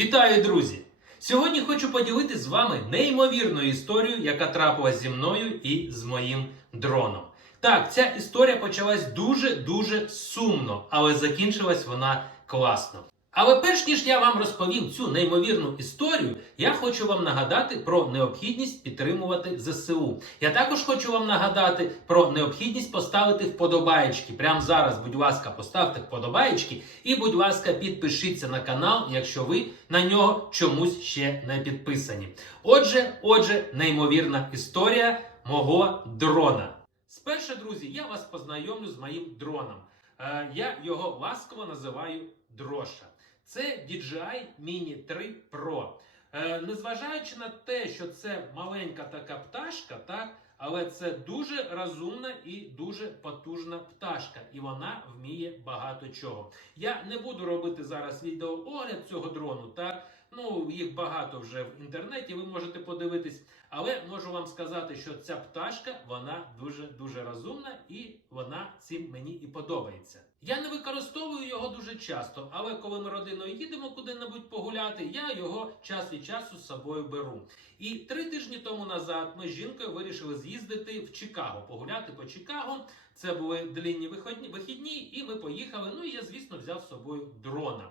Вітаю, друзі! Сьогодні хочу поділитися з вами неймовірною історією, яка трапилась зі мною і з моїм дроном. Так, ця історія почалась дуже-дуже сумно, але закінчилась вона класно. Але перш ніж я вам розповім цю неймовірну історію, я хочу вам нагадати про необхідність підтримувати ЗСУ. Я також хочу вам нагадати про необхідність поставити вподобаєчки. Прямо зараз, будь ласка, поставте вподобаєчки і, будь ласка, підпишіться на канал, якщо ви на нього чомусь ще не підписані. Отже, отже, неймовірна історія мого дрона. Спершу, друзі, я вас познайомлю з моїм дроном. Е, Я його ласково називаю Дроша. Це DJI Mini 3 Pro. Е, Незважаючи на те, що це маленька така пташка, так, але це дуже розумна і дуже потужна пташка, і вона вміє багато чого. Я не буду робити зараз відеоогляд цього дрону, так. Ну, їх багато вже в інтернеті, ви можете подивитись. Але можу вам сказати, що ця пташка вона дуже дуже розумна і вона цим мені і подобається. Я не використовую його дуже часто, але коли ми родиною їдемо куди-небудь погуляти, я його час від часу з собою беру. І три тижні тому назад ми з жінкою вирішили з'їздити в Чикаго, погуляти по Чикаго. Це були виходні вихідні, і ми поїхали. Ну і я, звісно, взяв з собою дрона.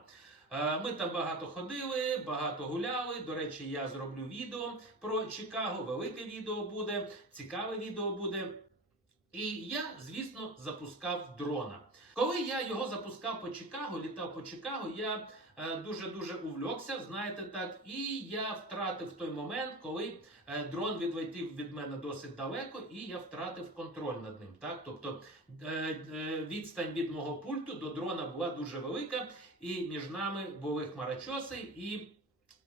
Е, Ми там багато ходили, багато гуляли. До речі, я зроблю відео про Чикаго. Велике відео буде, цікаве відео буде. І я, звісно, запускав дрона. Коли я його запускав по Чикаго, літав по Чикаго, я дуже дуже увлекся, знаєте так, і я втратив той момент, коли е, дрон відлетів від мене досить далеко, і я втратив контроль над ним. Так, тобто е, е, відстань від мого пульту до дрона була дуже велика, і між нами були хмарочоси і.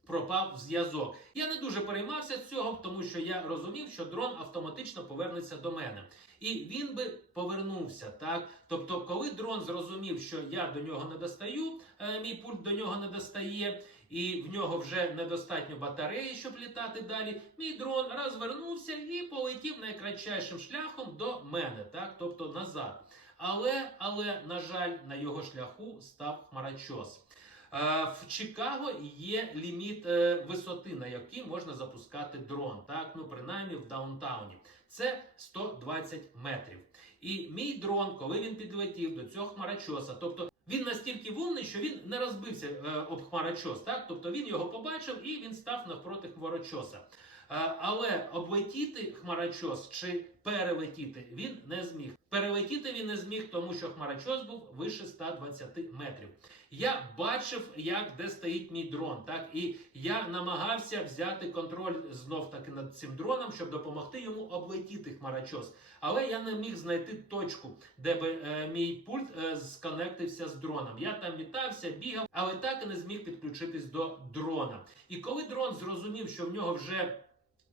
Пропав зв'язок. Я не дуже переймався цього, тому що я розумів, що дрон автоматично повернеться до мене. І він би повернувся. так? Тобто, коли дрон зрозумів, що я до нього не достаю, е, мій пульт до нього не достає, і в нього вже недостатньо батареї, щоб літати далі. Мій дрон розвернувся і полетів найкратчайшим шляхом до мене, так? тобто назад. Але, але, на жаль, на його шляху став хмарочос. Е, В Чикаго є ліміт е, висоти, на який можна запускати дрон. Так, ну принаймні в даунтауні. Це 120 метрів. І мій дрон, коли він підлетів до цього хмарочоса, тобто він настільки вумний, що він не розбився е, об хмарочос. Так, тобто він його побачив і він став навпроти хмарочоса. Але облетіти хмарочос чи перелетіти він не зміг. Перелетіти він не зміг, тому що хмарочос був вище 120 метрів. Я бачив, як де стоїть мій дрон, так і я намагався взяти контроль знов таки над цим дроном, щоб допомогти йому облетіти хмарочос. Але я не міг знайти точку, де би е, мій пульт е, сконектився з дроном. Я там вітався, бігав, але так і не зміг підключитись до дрона. І коли дрон зрозумів, що в нього вже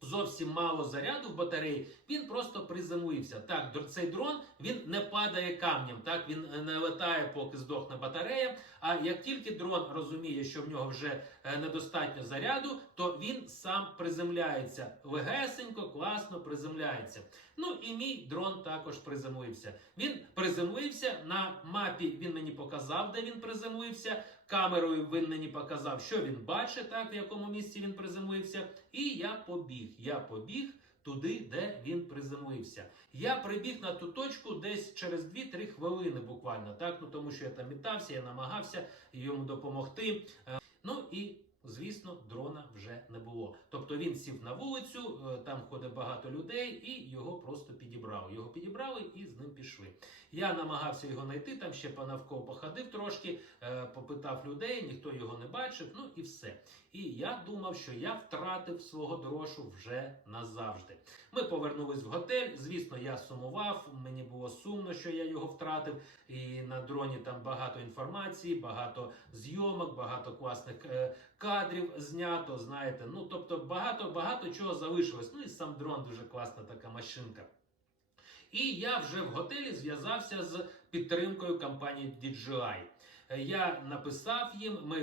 Зовсім мало заряду в батареї, він просто приземлився. Так, цей дрон він не падає камнем, так він е, не летає, поки здохне батарея. А як тільки дрон розуміє, що в нього вже е, недостатньо заряду, то він сам приземляється легесенько, класно приземляється. Ну і мій дрон також приземлився. Він приземлився на мапі. Він мені показав, де він приземлився. Камерою він мені показав, що він бачить, так в якому місці він приземлився. І я побіг. Я побіг туди, де він приземлився. Я прибіг на ту точку десь через 2-3 хвилини, буквально так. Ну тому що я там мітався, я намагався йому допомогти. Е, Ну і звісно, дрона вже не було. Тобто він сів на вулицю, е, там ходить багато людей, і його просто підібрали. Його підібрали і з ним пішли. Я намагався його знайти, там ще понавколо походив трошки, е, попитав людей, ніхто його не бачив. Ну і все. І я думав, що я втратив свого дрошу вже назавжди. Ми повернулись в готель. Звісно, я сумував. Мені було сумно, що я його втратив. І на дроні там багато інформації, багато зйомок, багато класних е, кадрів знято. Знаєте, ну тобто багато багато чого залишилось. Ну і сам дрон дуже класна така машинка. І я вже в готелі зв'язався з підтримкою компанії DJI. Е, Я написав їм, ми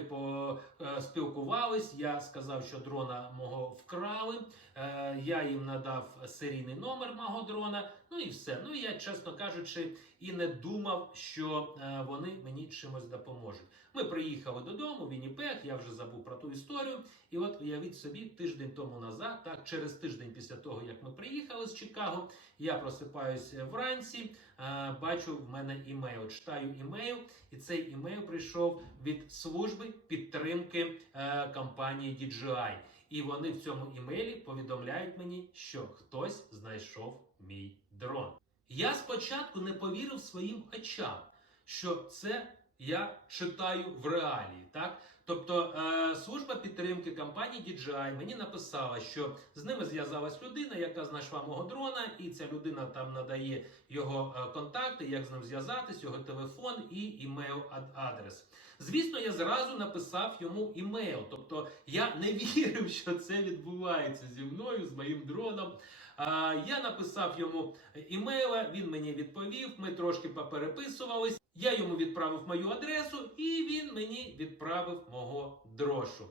поспілкувались. Я сказав, що дрона мого вкрали. Е, Я їм надав серійний номер мого дрона. Ну і все. Ну я, чесно кажучи, і не думав, що е, вони мені чимось допоможуть. Ми приїхали додому, Вінніпег, я вже забув про ту історію. І от уявіть собі, тиждень тому назад, так через тиждень після того, як ми приїхали з Чикаго, я просипаюся вранці, е, бачу в мене імейл, читаю імейл, і цей імейл прийшов від служби підтримки е, компанії DJI. І вони в цьому імейлі повідомляють мені, що хтось знайшов мій дрон. Я спочатку не повірив своїм очам, що це я читаю в реалії. Так? Тобто е, служба підтримки компанії DJI мені написала, що з ними зв'язалась людина, яка знайшла мого дрона, і ця людина там надає його е, контакти, як з ним зв'язатись, його телефон і імейл ад- адрес. Звісно, я зразу написав йому імейл. Тобто я не вірив, що це відбувається зі мною, з моїм дроном. Я написав йому імейла, він мені відповів. Ми трошки попереписувались. Я йому відправив мою адресу, і він мені відправив мого дрошу.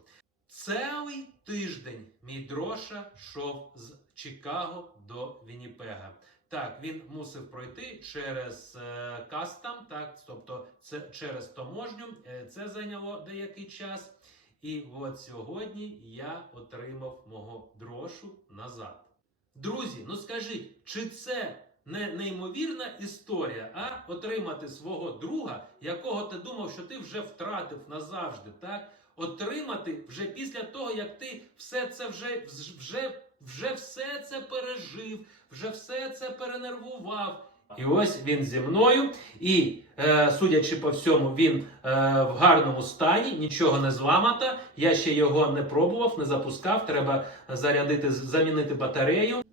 Цілий тиждень мій дроша йшов з Чикаго до Вінніпега. Так, він мусив пройти через е, кастам, так, тобто це через таможню. Е, це зайняло деякий час. І от сьогодні я отримав мого дрошу назад. Друзі, ну скажіть, чи це не неймовірна історія, а отримати свого друга, якого ти думав, що ти вже втратив назавжди, так? Отримати вже після того, як ти все це вже, вже, вже все це пережив, вже все це перенервував. І ось він зі мною, і е, судячи по всьому, він е, в гарному стані, нічого не зламата. Я ще його не пробував, не запускав. Треба зарядити, замінити батарею.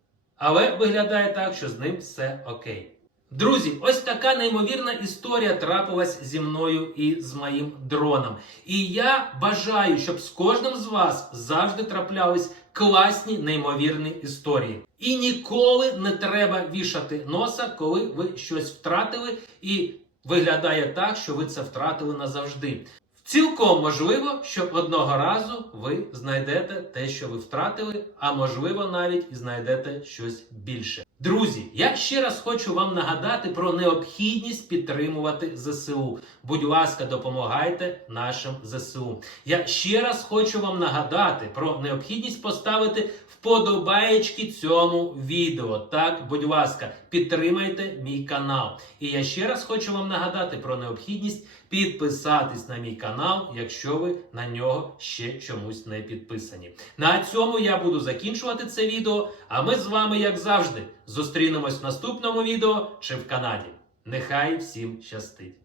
Але виглядає так, що з ним все окей. Друзі, ось така неймовірна історія трапилась зі мною і з моїм дроном. І я бажаю, щоб з кожним з вас завжди траплялись класні неймовірні історії. І ніколи не треба вішати носа, коли ви щось втратили, і виглядає так, що ви це втратили назавжди. Цілком можливо, що одного разу ви знайдете те, що ви втратили, а можливо навіть і знайдете щось більше. Друзі, я ще раз хочу вам нагадати про необхідність підтримувати ЗСУ. Будь ласка, допомагайте нашим ЗСУ. Я ще раз хочу вам нагадати про необхідність поставити вподобаєчки цьому відео. Так, будь ласка, підтримайте мій канал. І я ще раз хочу вам нагадати про необхідність підписатись на мій канал, якщо ви на нього ще чомусь не підписані. На цьому я буду закінчувати це відео. А ми з вами, як завжди, зустрінемось в наступному відео чи в Канаді. Нехай всім щастить!